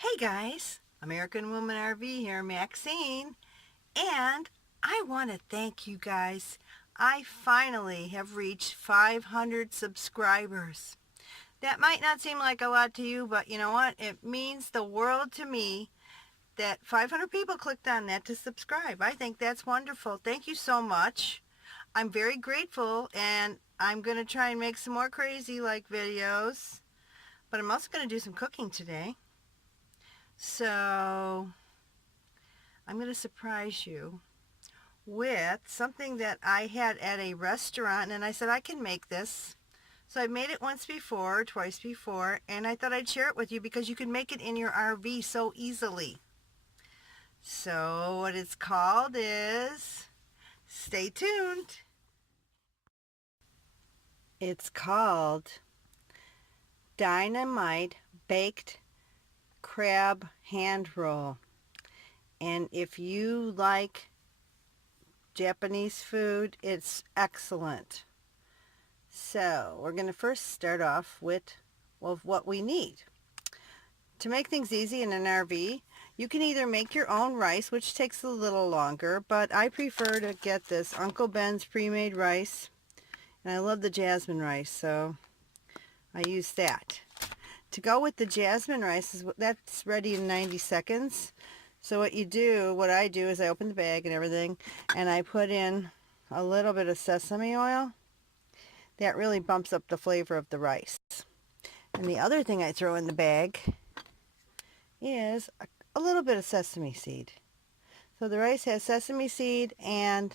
Hey guys, American Woman RV here, Maxine, and I want to thank you guys. I finally have reached 500 subscribers. That might not seem like a lot to you, but you know what? It means the world to me that 500 people clicked on that to subscribe. I think that's wonderful. Thank you so much. I'm very grateful, and I'm going to try and make some more crazy like videos, but I'm also going to do some cooking today. So I'm going to surprise you with something that I had at a restaurant, and I said I can make this. So I made it once before, twice before, and I thought I'd share it with you because you can make it in your RV so easily. So what it's called is, stay tuned. It's called Dynamite Baked Crab Hand Roll. And if you like Japanese food, it's excellent. So we're going to first start off with what we need. To make things easy in an RV, you can either make your own rice, which takes a little longer, but I prefer to get this Uncle Ben's pre-made rice. And I love the jasmine rice, so I use that. To go with the jasmine rice, that's ready in 90 seconds. So what I do is I open the bag and everything, and I put in a little bit of sesame oil. That really bumps up the flavor of the rice. And the other thing I throw in the bag is a little bit of sesame seed. So the rice has sesame seed and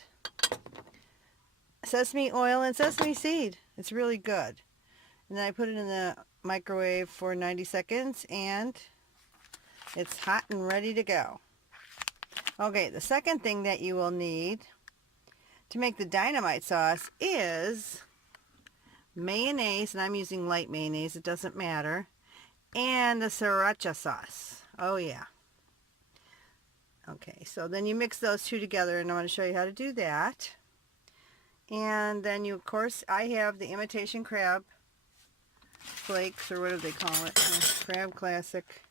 sesame oil and sesame seed. It's really good. And then I put it in the microwave for 90 seconds and it's hot and ready to go. Okay, the second thing that you will need to make the dynamite sauce is mayonnaise, and I'm using light mayonnaise, it doesn't matter, and the sriracha sauce. Oh yeah. Okay, so then you mix those two together, and I want to show you how to do that. And then you, of course, I have the imitation crab flakes, or what do they call it? Crab classic.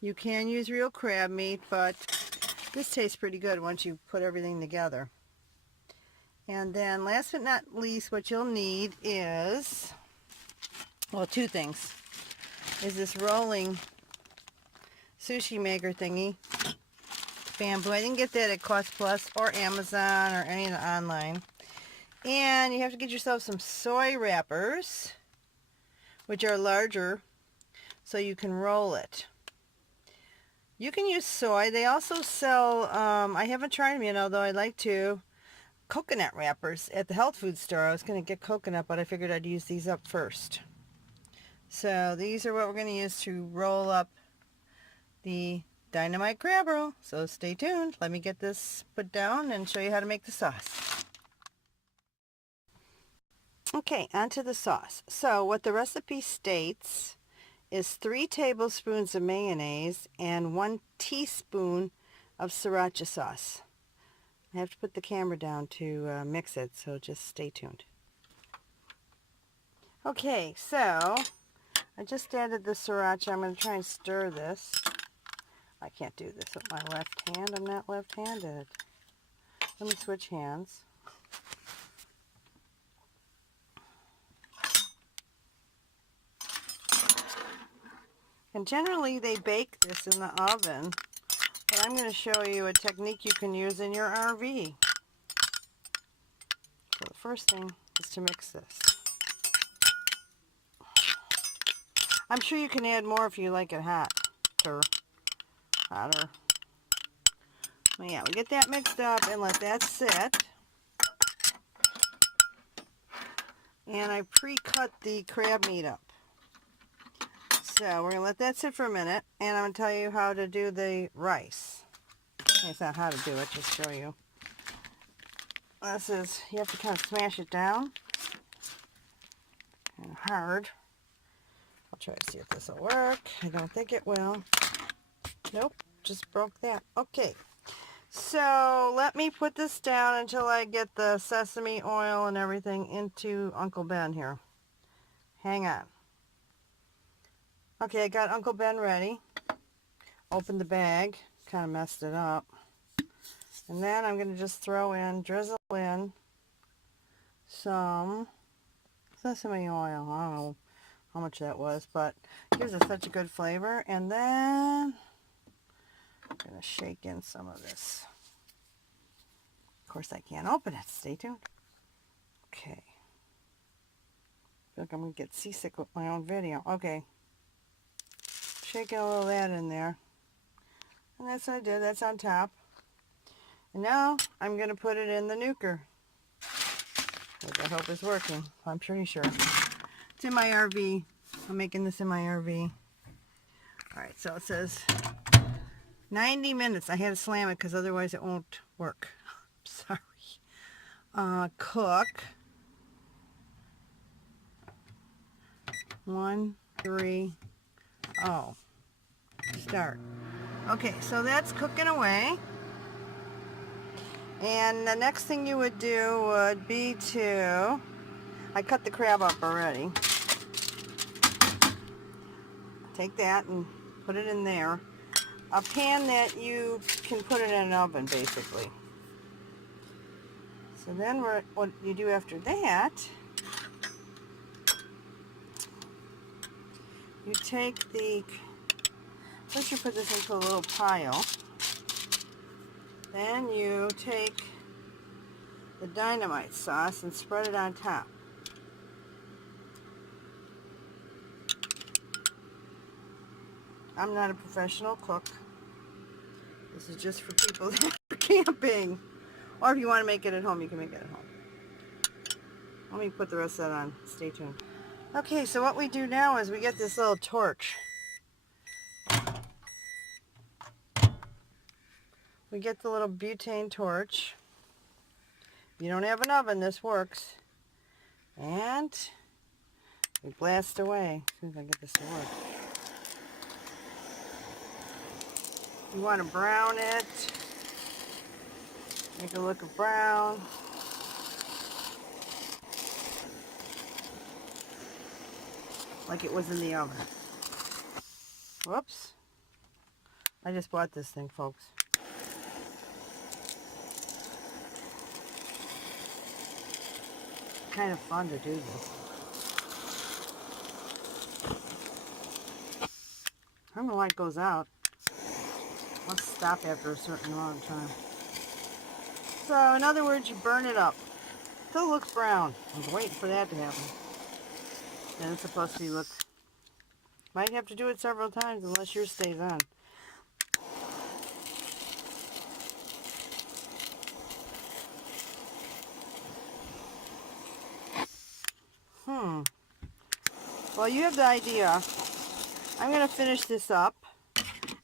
You can use real crab meat, but this tastes pretty good once you put everything together. And then last but not least, what you'll need is, well, two things. Is this rolling sushi maker thingy, bamboo. I didn't get that at Cost Plus or Amazon or any of the online. And you have to get yourself some soy wrappers, which are larger, so you can roll it. You can use soy. They also sell, I haven't tried them yet, although I'd like to, coconut wrappers at the health food store. I was going to get coconut, but I figured I'd use these up first. So these are what we're going to use to roll up the dynamite crab roll. So stay tuned. Let me get this put down and show you how to make the sauce. Okay, onto the sauce. So what the recipe states is 3 tablespoons of mayonnaise and 1 teaspoon of sriracha sauce. I have to put the camera down to mix it, so just stay tuned. Okay, so I just added the sriracha. I'm going to try and stir this. I can't do this with my left hand. I'm not left-handed. Let me switch hands. And generally they bake this in the oven, but I'm going to show you a technique you can use in your RV. So the first thing is to mix this. I'm sure you can add more if you like it hot, or hotter. Well, yeah, we get that mixed up and let that sit. And I pre-cut the crab meat up. So we're going to let that sit for a minute, and I'm going to tell you how to do the rice. It's not how to do it, just show you. This is, you have to kind of smash it down. And hard. I'll try to see if this will work. I don't think it will. Nope, just broke that. Okay. So let me put this down until I get the sesame oil and everything into Uncle Ben here. Hang on. Okay, I got Uncle Ben ready. open the bag. Kind of messed it up. And then I'm going to just drizzle in some sesame oil. I don't know how much that was, but it gives it such a good flavor. And then I'm going to shake in some of this. Of course, I can't open it. Stay tuned. Okay. I feel like I'm going to get seasick with my own video. Okay. Shaking a little of that in there. And that's what I did. That's on top. And now I'm going to put it in the nuker. Which I hope is working. I'm pretty sure. It's in my RV. I'm making this in my RV. Alright, so it says 90 minutes. I had to slam it because otherwise it won't work. Sorry. Cook. 1, 3, oh. Start. Okay, so that's cooking away. And the next thing you would do would be to, I cut the crab up already. Take that and put it in there. A pan that you can put it in an oven, basically. So then what you do after that, you take first you put this into a little pile. Then you take the Dynamite sauce and spread it on top. I'm not a professional cook. This is just for people that are camping. Or if you want to make it at home, you can make it at home. Let me put the rest of that on. Stay tuned. Okay, so what we do now is we get this little torch. We get the little butane torch. If you don't have an oven, this works. And we blast away. As soon as I get this to work. You want to brown it. Make it look brown. Like it was in the oven. Whoops. I just bought this thing, folks. Kind of fun to do this. I don't know why it goes out. Must stop after a certain amount of time. So, in other words, you burn it up. Still looks brown. I was waiting for that to happen. And it's supposed to be might have to do it several times unless yours stays on. Well, you have the idea. I'm going to finish this up,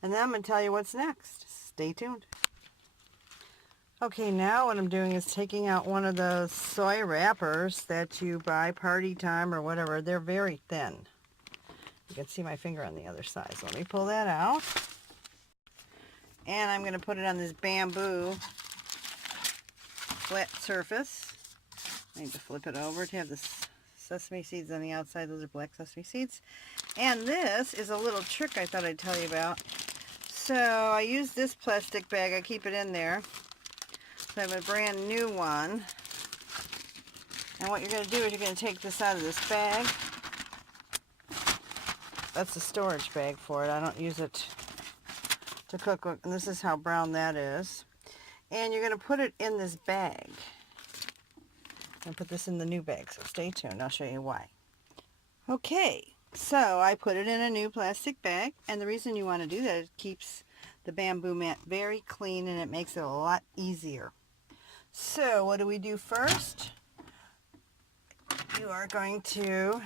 and then I'm going to tell you what's next. Stay tuned. Okay, now what I'm doing is taking out one of those soy wrappers that you buy Party Time or whatever. They're very thin. You can see my finger on the other side. So let me pull that out. And I'm going to put it on this bamboo flat surface. I need to flip it over to have the sesame seeds on the outside. Those are black sesame seeds. And this is a little trick I thought I'd tell you about. So I use this plastic bag. I keep it in there. So I have a brand new one. And what you're going to do is you're going to take this out of this bag. That's a storage bag for it. I don't use it to cook with. And this is how brown that is. And you're going to put it in this bag. And put this in the new bag, so stay tuned. I'll show you why. Okay, so I put it in a new plastic bag, and the reason you want to do that is it keeps the bamboo mat very clean and it makes it a lot easier. So what do we do first? You are going to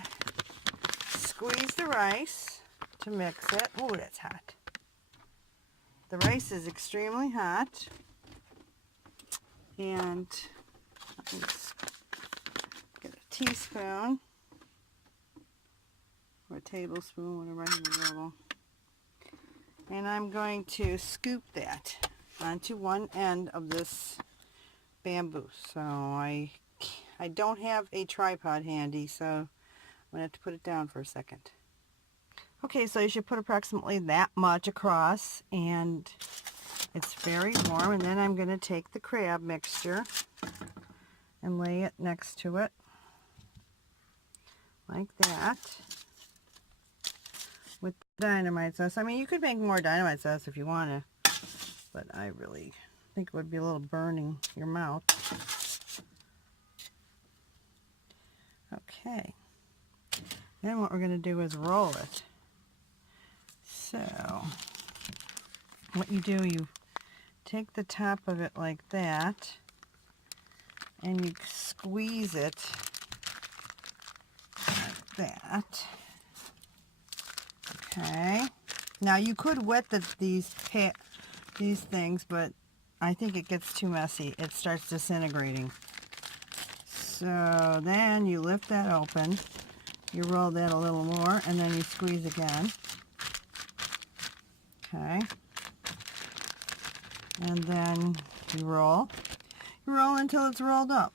squeeze the rice to mix it. Oh, that's hot. The rice is extremely hot, and let's get a teaspoon or a tablespoon, whatever I have available. And I'm going to scoop that onto one end of this bamboo. So I don't have a tripod handy, so I'm going to have to put it down for a second. Okay, so you should put approximately that much across, and it's very warm. And then I'm going to take the crab mixture and lay it next to it like that with Dynamite sauce. I mean, you could make more Dynamite sauce if you want to, but I really think it would be a little burning your mouth. Okay. Then what we're going to do is roll it. So, what you do, you take the top of it like that, and you squeeze it like that. Okay. Now you could wet these things, but I think it gets too messy. It starts disintegrating. So then you lift that open, you roll that a little more, and then you squeeze again. Okay. And then you roll. You roll until it's rolled up.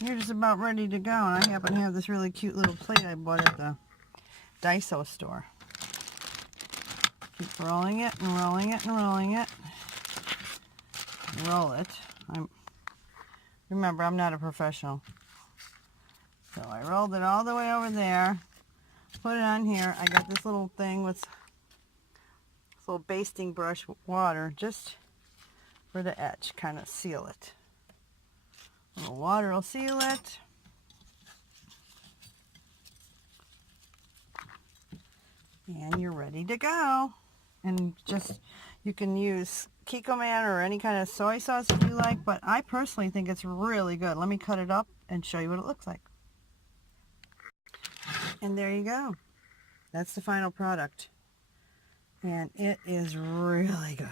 You're just about ready to go. And I happen to have this really cute little plate I bought at the Daiso store. Keep rolling it and rolling it and rolling it. Roll it. Remember, I'm not a professional. So I rolled it all the way over there. Put it on here. I got this little thing with this little basting brush with water just for the edge. Kind of seal it. A little water will seal it. And you're ready to go. And just, you can use Kikkoman or any kind of soy sauce if you like, but I personally think it's really good. Let me cut it up and show you what it looks like. And there you go. That's the final product. And it is really good.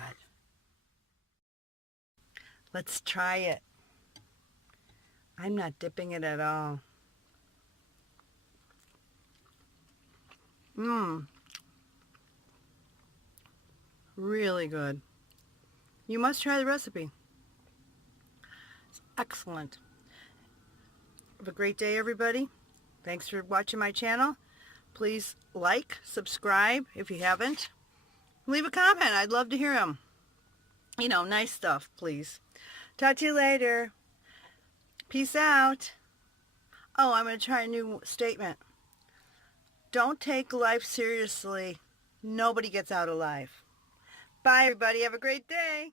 Let's try it. I'm not dipping it at all. Mmm. Really good. You must try the recipe. It's excellent. Have a great day, everybody. Thanks for watching my channel. Please like, subscribe if you haven't. Leave a comment. I'd love to hear them. You know, nice stuff, please. Talk to you later. Peace out. Oh, I'm going to try a new statement. Don't take life seriously. Nobody gets out alive. Bye, everybody. Have a great day.